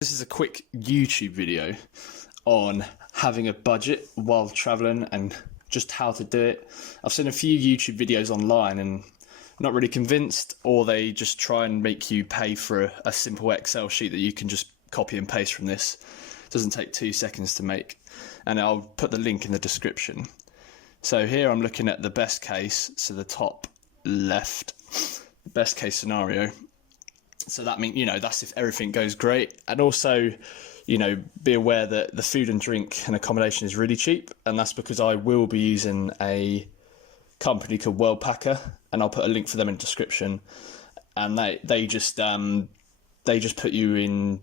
This is a quick YouTube video on having a budget while traveling and just how to do it. I've seen a few YouTube videos online and not really convinced, or they just try and make you pay for a simple Excel sheet that you can just copy and paste from this. It doesn't take 2 seconds to make, and I'll put the link in the description. So here I'm looking at the best case, so the top left, best case scenario. So that means, that's if everything goes great. And also, be aware that the food and drink and accommodation is really cheap. And that's because I will be using a company called Worldpacker, and I'll put a link for them in the description. And they just put you in.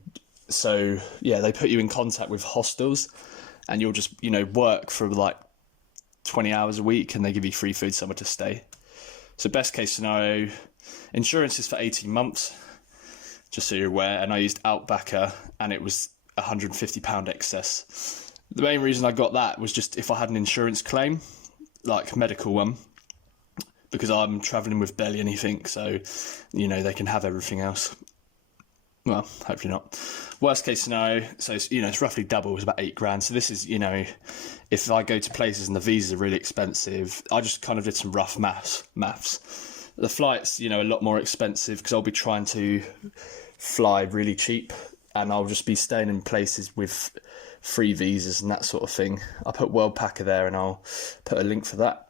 So yeah, they put you in contact with hostels, and you'll just, work for like 20 hours a week, and they give you free food, somewhere to stay. So best case scenario, insurance is for 18 months. Just so you're aware, and I used Outbacker, and it was £150 excess. The main reason I got that was just if I had an insurance claim, like medical one, because I'm travelling with barely anything, so, they can have everything else. Well, hopefully not. Worst case scenario, so it's roughly double, it's about £8 grand. So this is, if I go to places and the visas are really expensive, I just kind of did some rough maths. The flight's, a lot more expensive because I'll be trying to fly really cheap, and I'll just be staying in places with free visas and that sort of thing. I'll put Worldpacker there, and I'll put a link for that.